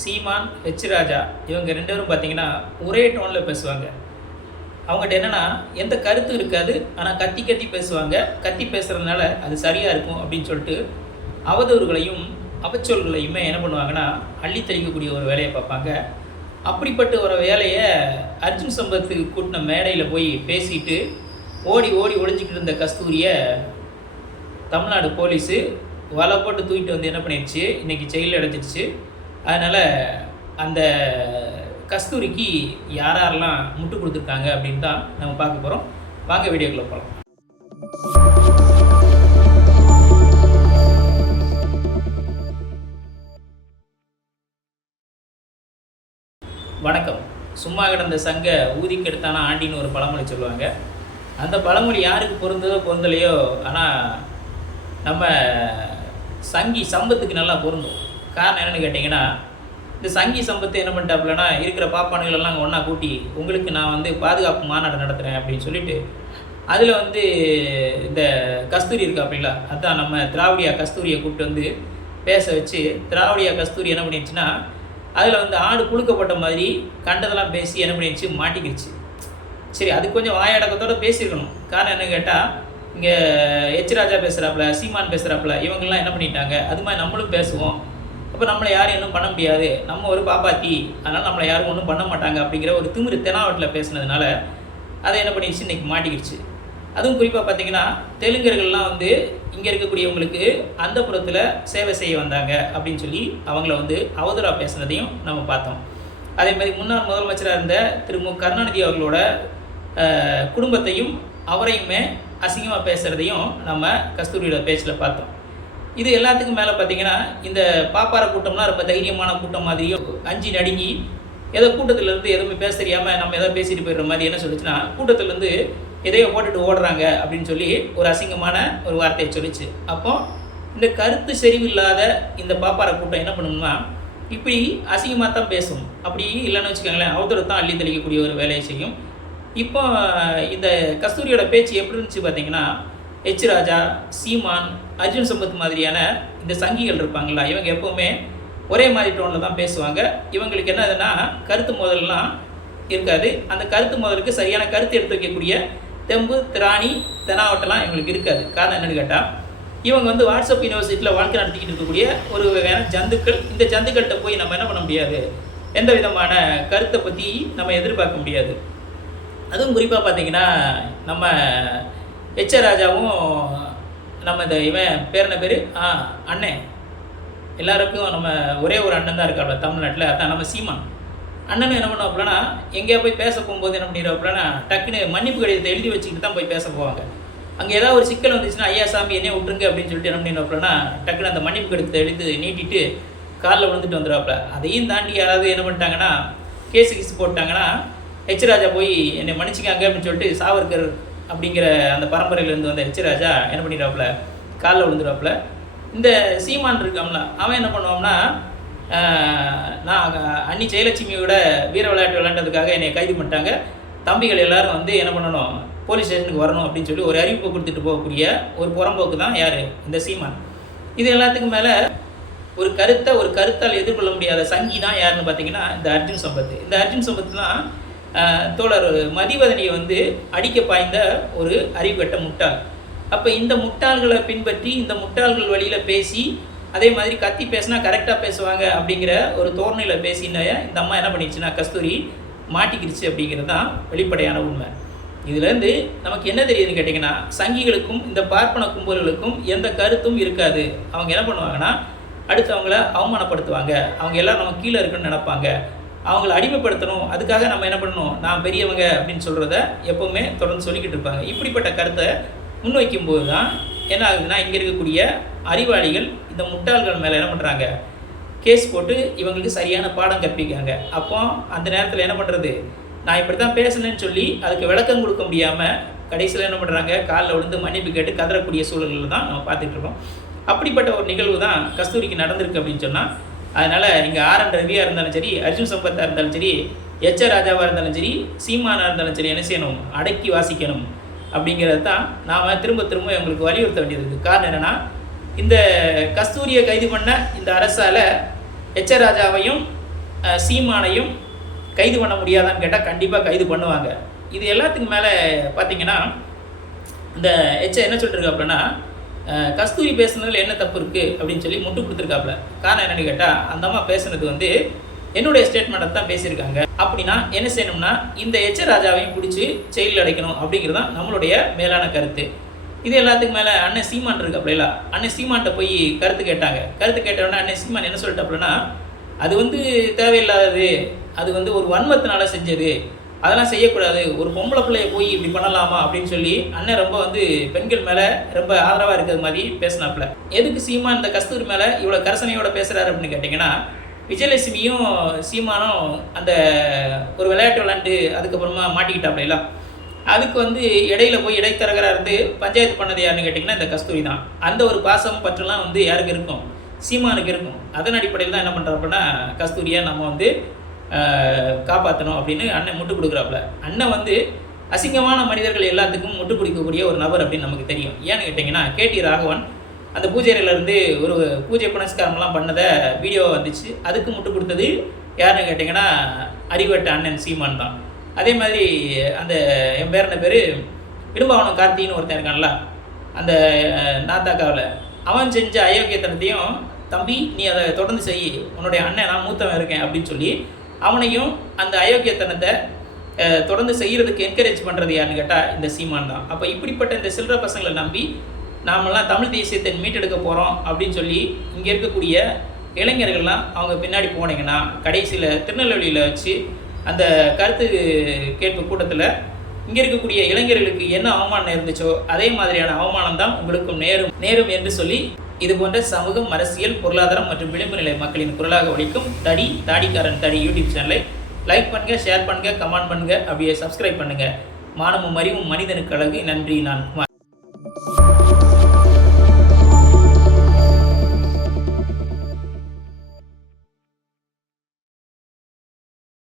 சீமான், H ராஜா இவங்க 2 பேரும் பார்த்தீங்கன்னா, ஒரே டோனில் பேசுவாங்க. அவங்ககிட்ட என்னன்னா, எந்த கருத்தும் இருக்காது. ஆனா கத்தி கத்தி பேசுவாங்க. கத்தி பேசுறதுனால அது சரியா இருக்கும் அப்படின்னு சொல்லிட்டு, அவதூறுகளையும், அவச்சொல்களையுமே என்ன பண்ணுவாங்கன்னா, அள்ளி தெளிக்கக்கூடிய ஒரு வேலைய பார்ப்பாங்க. அப்படிப்பட்ட ஒரு வேலைய அர்ஜுன் சம்பத்து கூட்டுன மேடையில போய் பேசிட்டு, ஓடி ஓடி ஒளிஞ்சுக்கிட்டு இருந்த கஸ்தூரிய தமிழ்நாடு போலீஸு வலை போட்டு தூக்கிட்டு வந்து என்ன பண்ணிடுச்சு, இன்னைக்கு ஜெயில்ல அடைச்சிடுச்சு. அதனால அந்த கஸ்தூரிக்கு யார் யாரெல்லாம் முட்டு கொடுத்துருக்காங்க அப்படின்னு தான் நம்ம பார்க்க போகிறோம். வாங்க வீடியோக்குள்ள போகலாம். வணக்கம். சும்மா கிடந்த சங்க ஊதி கெடுத்தானா ஆண்டின்னு ஒரு பழமொழி சொல்லுவாங்க. அந்த பழமொழி யாருக்கு பொருந்ததோ பொருந்தலையோ, ஆனால் நம்ம சங்கி சம்பத்துக்கு நல்லா பொருந்தும். காரணம் என்னென்னு கேட்டிங்கன்னா, இந்த சங்கி சம்பத்து என்ன பண்ணிட்டாப்புலன்னா, இருக்கிற பாப்பானுகளெல்லாம் ஒன்றா கூட்டி, உங்களுக்கு நான் வந்து பாதுகாப்பு மாநாடு நடத்துகிறேன் அப்படின்னு சொல்லிட்டு, அதில் வந்து இந்த கஸ்தூரி இருக்காப்புங்களா, அதான் நம்ம திராவிடியா கஸ்தூரியை கூப்பிட்டு வந்து பேச வச்சு, திராவிடியா கஸ்தூரி என்ன பண்ணிடுச்சுன்னா, அதில் வந்து ஆடு புழுக்கப்பட்ட மாதிரி கண்டதெல்லாம் பேசி என்ன பண்ணிடுச்சு, மாட்டிக்கிடுச்சு. சரி, அது கொஞ்சம் வாயடக்கத்தோடு பேசியிருக்கணும். காரணம் என்ன கேட்டால், இங்கே ஹெச் ராஜா பேசுகிறாப்புல, சீமான் பேசுகிறாப்புல, இவங்கெல்லாம் என்ன பண்ணிட்டாங்க, அது மாதிரி நம்மளும் பேசுவோம். அப்போ நம்மளை யாரும் இன்னும் பண்ண முடியாது, நம்ம ஒரு பாப்பாத்தி, அதனால் நம்மளை யாரும் ஒன்றும் பண்ண மாட்டாங்க அப்படிங்கிற ஒரு திமிரு தெனாவட்டில் பேசுனதுனால அதை என்ன பண்ணிடுச்சு, இன்றைக்கி மாட்டிக்கிடுச்சு. அதுவும் குறிப்பாக பார்த்திங்கன்னா, தெலுங்கர்கள்லாம் வந்து இங்கே இருக்கக்கூடியவங்களுக்கு அந்த புறத்தில் சேவை செய்ய வந்தாங்க அப்படின்னு சொல்லி அவங்கள வந்து அவதூறாக பேசுனதையும் நம்ம பார்த்தோம். அதே மாதிரி முன்னாள் முதலமைச்சராக இருந்த திரு மு கருணாநிதி அவர்களோட குடும்பத்தையும் அவரையுமே அசிங்கமாக பேசுகிறதையும் நம்ம கஸ்தூரியோட பேச்சில் பார்த்தோம். இது எல்லாத்துக்கும் மேலே பார்த்திங்கன்னா, இந்த பாப்பார கூட்டம்லாம் ரொம்ப தைரியமான கூட்டம் மாதிரியும் அஞ்சு நடுங்கி ஏதோ கூட்டத்திலேருந்து எதுவுமே பேச தெரியாமல் நம்ம எதோ பேசிட்டு போயிடுற மாதிரி என்ன சொல்லிச்சுன்னா, கூட்டத்திலேருந்து எதையோ போட்டுட்டு ஓடுறாங்க அப்படின்னு சொல்லி ஒரு அசிங்கமான ஒரு வார்த்தையை சொல்லிச்சு. அப்போ இந்த கருத்து செறிவில்லாத இந்த பாப்பார கூட்டம் என்ன பண்ணணும்னா, இப்படி அசிங்கமாக தான் பேசும். அப்படி இல்லைன்னு வச்சுக்கோங்களேன், அவதூறு தான் அள்ளி தெளிக்கக்கூடிய ஒரு வேலையை செய்யும். இப்போ இந்த கஸ்தூரியோட பேச்சு எப்படி இருந்துச்சு பார்த்திங்கன்னா, ஹெச் ராஜா, சீமான், அர்ஜுன் சம்பத் மாதிரியான இந்த சங்கிகள் இருப்பாங்களா, இவங்க எப்போவுமே ஒரே மாதிரி டோனில் தான் பேசுவாங்க. இவங்களுக்கு என்னதுன்னா, கருத்து மோதல்லாம் இருக்காது. அந்த கருத்து மோதலுக்கு சரியான கருத்து எடுத்து வைக்கக்கூடிய தெம்பு, திராணி, தெனாவட்டெல்லாம் இவங்களுக்கு இருக்காது. காரணம் என்னென்னு கேட்டால், இவங்க வந்து வாட்ஸ்அப் யூனிவர்சிட்டியில் வாழ்க்கை நடத்திக்கிட்டு இருக்கக்கூடிய ஒரு வகையான ஜந்துக்கள். இந்த ஜந்துக்கள்கிட்ட போய் நம்ம என்ன பண்ண முடியாது, எந்த விதமான கருத்தை பற்றி நம்ம எதிர்பார்க்க முடியாது. அதுவும் குறிப்பாக பார்த்திங்கன்னா, நம்ம ஹெச் ராஜாவும் நம்ம இந்த இவன் பேர் என்ன பேர், அண்ணன், எல்லாருக்கும் நம்ம ஒரே ஒரு அண்ணன் தான் இருக்காப்ல தமிழ்நாட்டில், அதான் நம்ம சீமான் அண்ணனும் என்ன பண்ணுவாப்புலன்னா, எங்கேயா போய் பேச போகும்போது என்ன பண்ணிடுவாப்புலன்னா, டக்குன்னு மன்னிப்பு கடிதத்தை எழுதி வச்சுக்கிட்டு தான் போய் பேச போவாங்க. அங்கே ஏதாவது ஒரு சிக்கல் வந்துச்சுன்னா, ஐயா சாமி என்னையே விட்டுருங்க அப்படின்னு சொல்லிட்டு என்ன பண்ணிடுவாப்புலன்னா, டக்குன்னு அந்த மன்னிப்பு கடிதத்தை எழுதி நீட்டிட்டு காலில் விழுந்துட்டு வந்துடுவாப்புல. அதையும் தாண்டி யாராவது என்ன பண்ணிட்டாங்கன்னா, கேஸு போட்டாங்கன்னா, ஹெச் ராஜா போய் என்னை மன்னிச்சிக்காங்க அப்படின்னு சொல்லிட்டு சாவர்கர் அப்படிங்கிற அந்த பரம்பரையிலேருந்து வந்த ஹெச் ராஜா என்ன பண்ணிடுவாப்புல, காலில் விழுந்துடுவாப்புல. இந்த சீமான் இருக்காம்ல, அவன் என்ன பண்ணுவான்னா, நான் அண்ணி ஜெயலட்சுமியோட வீர விளையாட்டு விளையாண்டதுக்காக என்னை கைது பண்ணிட்டாங்க, தம்பிகள் எல்லோரும் வந்து என்ன பண்ணணும், போலீஸ் ஸ்டேஷனுக்கு வரணும் அப்படின்னு சொல்லி ஒரு அறிவிப்பை கொடுத்துட்டு போகக்கூடிய ஒரு புறம்போக்கு தான் யார், இந்த சீமான். இது எல்லாத்துக்கும் மேலே ஒரு கருத்தால் எதிர்கொள்ள முடியாத சங்கி தான் யாருன்னு பார்த்தீங்கன்னா, இந்த அர்ஜுன் சம்பத். இந்த அர்ஜுன் சம்பத் தான் தோழர் மதிவதனியை வந்து அடிக்க பாய்ந்த ஒரு அறிவுகட்ட முட்டாள். அப்போ இந்த முட்டாள்களை பின்பற்றி இந்த முட்டாள்கள் வழியில் பேசி, அதே மாதிரி கத்தி பேசினா கரெக்டாக பேசுவாங்க அப்படிங்கிற ஒரு தோரணையில் பேசின இந்த அம்மா என்ன பண்ணிடுச்சுன்னா, கஸ்தூரி மாட்டிக்கிடுச்சு அப்படிங்கிறது தான் வெளிப்படையான உண்மை. இதுலேருந்து நமக்கு என்ன தெரியுதுன்னு கேட்டிங்கன்னா, சங்கிகளுக்கும் இந்த பார்ப்பன கும்பல்களுக்கும் எந்த கருத்தும் இருக்காது. அவங்க என்ன பண்ணுவாங்கன்னா, அடுத்து அவங்கள அவமானப்படுத்துவாங்க, அவங்க எல்லோரும் நம்ம கீழே இருக்குன்னு நினைப்பாங்க, அவங்கள அடிமைப்படுத்தணும், அதுக்காக நம்ம என்ன பண்ணணும், நான் பெரியவங்க அப்படின்னு சொல்கிறத எப்போவுமே தொடர்ந்து சொல்லிக்கிட்டு இருப்பாங்க. இப்படிப்பட்ட கருத்தை முன்வைக்கும்போது தான் என்ன ஆகுதுன்னா, இங்கே இருக்கக்கூடிய அறிவாளிகள் இந்த முட்டாள்கள் மேலே என்ன பண்ணுறாங்க, கேஸ் போட்டு இவங்களுக்கு சரியான பாடம் கற்பிக்காங்க. அப்போ அந்த நேரத்தில் என்ன பண்ணுறது, நான் இப்படி தான் பேசுனேன்னு சொல்லி அதுக்கு விளக்கம் கொடுக்க முடியாமல் கடைசியில் என்ன பண்ணுறாங்க, காலில் விழுந்து மன்னிப்பு கேட்டு கதறக்கூடிய சூழல்கள் தான் நம்ம பார்த்துட்ருக்கோம். அப்படிப்பட்ட ஒரு நிகழ்வு தான் கஸ்தூரிக்கு நடந்திருக்கு அப்படின்னு சொன்னால், அதனால் இங்கே RN ரவியாக இருந்தாலும் சரி, அர்ஜுன் சம்பத்தாக இருந்தாலும் சரி, ஹெச் ராஜாவாக இருந்தாலும் சரி, சீமானாக இருந்தாலும் சரி, என்ன செய்யணும், அடக்கி வாசிக்கணும் அப்படிங்கிறது தான் நாம் திரும்ப திரும்ப இவங்களுக்கு வலியுறுத்த வேண்டியது இருக்குது. காரணம் என்னென்னா, இந்த கஸ்தூரியை கைது பண்ண இந்த அரசால் ஹெச் ராஜாவையும் சீமானையும் கைது பண்ண முடியாதான்னு கேட்டால் கண்டிப்பாக கைது பண்ணுவாங்க. இது எல்லாத்துக்கும் மேலே பார்த்தீங்கன்னா இந்த என்ன சொல்லிட்டுருக்காப்புலன்னா, கஸ்தூரி பேசுனதில் என்ன தப்பு இருக்குது அப்படின்னு சொல்லி முட்டு கொடுத்துருக்காப்புல. காரணம் என்னென்னு கேட்டால், அந்த அம்மா பேசுனது வந்து என்னுடைய ஸ்டேட்மெண்ட்டை தான் பேசியிருக்காங்க. அப்படின்னா என்ன செய்யணும்னா, இந்த ராஜாவையும் பிடிச்சி ஜெயிலில் அடைக்கணும் அப்படிங்கிறது தான் நம்மளுடைய மேலான கருத்து. இது எல்லாத்துக்கும் மேலே அண்ணன் சீமான் இருக்காப்புல, அண்ணன் சீமான்கிட்ட போய் கருத்து கேட்டாங்க. கருத்து கேட்டோன்னா அண்ணன் சீமான் என்ன சொல்லிட்டாப்புலன்னா, அது வந்து தேவையில்லாதது, அது வந்து ஒரு வன்மத்தினால செஞ்சது, அதெல்லாம் செய்யக்கூடாது, ஒரு பொம்பளை பிள்ளையை போய் இப்படி பண்ணலாமா அப்படின்னு சொல்லி அண்ணன் ரொம்ப வந்து பெண்கள் மேலே ரொம்ப ஆதரவாக இருக்கிறது மாதிரி பேசினாப்புல. எதுக்கு சீமான் இந்த கஸ்தூரி மேலே இவ்வளோ கரசனையோட பேசுகிறாரு அப்படின்னு கேட்டிங்கன்னா, விஜயலட்சுமியும் சீமானும் அந்த ஒரு விளையாட்டு விளையாண்டு அதுக்கப்புறமா மாட்டிக்கிட்டாப்புல, அதுக்கு வந்து இடையில போய் இடைத்தரகராக இருந்து பஞ்சாயத்து பண்ணது யாருன்னு கேட்டிங்கன்னா இந்த கஸ்தூரி தான். அந்த ஒரு பாசம் பற்றெல்லாம் வந்து யாருக்கு இருக்கும்? சீமானுக்கு இருக்கும். அதன் அடிப்படையில் தான் என்ன பண்ணுறாப்புன்னா, கஸ்தூரியை நம்ம வந்து காப்பாற்றணும் அப்படின்னு அண்ணன் முட்டு கொடுக்குறாப்புல. அண்ணன் வந்து அசிங்கமான மனிதர்கள் எல்லாத்துக்கும் முட்டு கொடுக்கக்கூடிய ஒரு நபர் அப்படின்னு நமக்கு தெரியும். ஏன்னு கேட்டிங்கன்னா, கேடி ராகவன் அந்த பூஜை அறையிலேருந்து ஒரு பூஜை புனஸ்காரம்லாம் பண்ணதை வீடியோ வந்துச்சு. அதுக்கு முட்டு கொடுத்தது யாருன்னு கேட்டிங்கன்னா, அறிவட்ட அண்ணன் சீமான் தான். அதே மாதிரி அந்த என் பேர் என்ன பேர் இடும்பாவனம் கார்த்தின்னு ஒருத்தன் இருக்கான்ல, அந்த நாத்தாக்காவில், அவன் செஞ்ச அயோக்கியத்தனத்தையும், தம்பி நீ அதை தொடர்ந்து செய், உன்னுடைய அண்ணன் நான் மூத்தவன் இருக்கேன் அப்படின்னு சொல்லி அவனையும் அந்த அயோக்கியத்தனத்தை தொடர்ந்து செய்கிறதுக்கு என்கரேஜ் பண்ணுறது யாருன்னு கேட்டால் இந்த சீமான் தான். அப்போ இப்படிப்பட்ட இந்த சில்லற பசங்களை நம்பி நாமெல்லாம் தமிழ் தேசியத்தை மீட்டெடுக்க போகிறோம் அப்படின்னு சொல்லி இங்கே இருக்கக்கூடிய இளைஞர்கள்லாம் அவங்க பின்னாடி போனீங்கன்னா, கடைசியில் திருநெல்வேலியில் வச்சு அந்த கருத்து கேட்பு கூட்டத்தில் இங்கே இருக்கக்கூடிய இளைஞர்களுக்கு என்ன அவமானம் இருந்துச்சோ அதே மாதிரியான அவமானம் தான் உங்களுக்கும் நேரும் என்று சொல்லி, இது போன்ற சமூகம், அரசியல், பொருளாதாரம் மற்றும் விளிம்பு நிலை மக்களின் குரலாக ஒழிக்கும் தாடிக்காரன் தடி யூடியூப் சேனலை லைக் பண்ணுங்கள், ஷேர் பண்ணுங்கள், கமெண்ட் பண்ணுங்கள், அப்படியே சப்ஸ்கிரைப் பண்ணுங்கள். மானமும் அறிவும் மனிதனுக்கு அழகு. நன்றி. நான் குமார்.